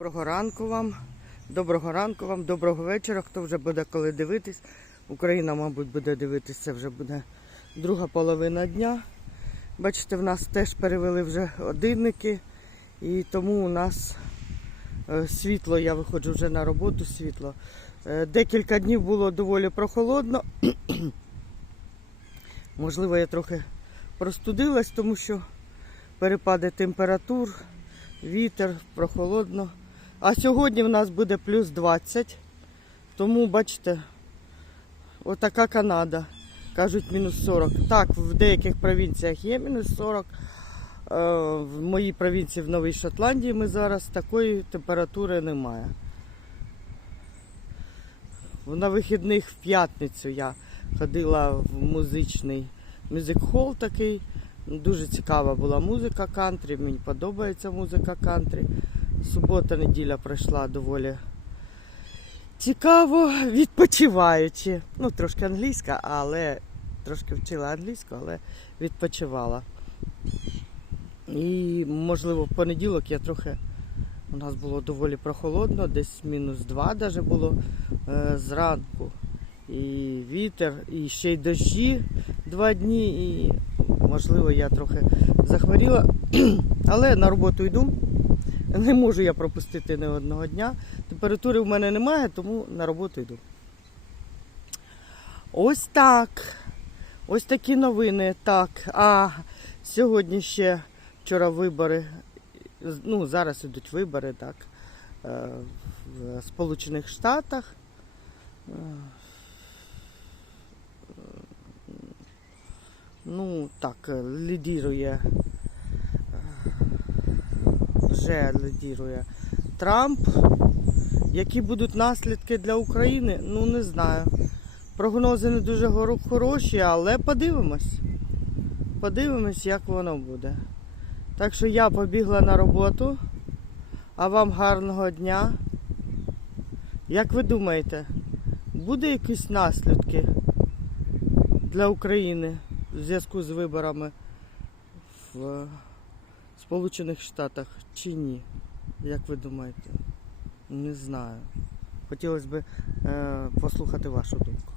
Доброго ранку вам, доброго ранку вам, доброго вечора. Хто вже буде коли дивитись? Україна, мабуть, буде дивитись, це вже буде друга половина дня. Бачите, в нас теж перевели вже годинники, і тому у нас е, світло, я виходжу вже на роботу, світло. Е, Декілька днів було доволі прохолодно. Можливо, я трохи простудилась, тому що перепади температур, вітер, прохолодно. А сьогодні в нас буде плюс 20. Тому, бачите, отака Канада. Кажуть, мінус 40. Так, в деяких провінціях є мінус 40. Е, В моїй провінції в Новій Шотландії ми зараз такої температури немає. На вихідних в п'ятницю я ходила в музичний мюзик-хол такий. Дуже цікава була музика кантрі. Мені подобається музика кантрі. Субота, неділя пройшла доволі цікаво, відпочиваючи. Ну, трошки англійська, але трошки вчила англійську, але відпочивала. І, можливо, в понеділок я трохи. У нас було доволі прохолодно, десь мінус 2 даже було е, зранку. І вітер, і ще й дощі два дні, і можливо я трохи захворіла. Але на роботу йду. Не можу я пропустити ні одного дня. Температури в мене немає, тому на роботу йду. Ось так. Ось такі новини. Так. А сьогодні ще вчора вибори. Ну, зараз ідуть вибори, так. е, В Сполучених Штатах. Е, Ну, так, лідірує. Вже лідірує Трамп. Які будуть наслідки для України? Ну, не знаю. Прогнози не дуже хороші, але подивимось. Подивимось, як воно буде. Так що я побігла на роботу. А вам гарного дня. Як ви думаєте, буде якісь наслідки для України в зв'язку з виборами в Сполучених Штатах чи ні? Як ви думаєте? Не знаю. Хотілося б е, послухати вашу думку.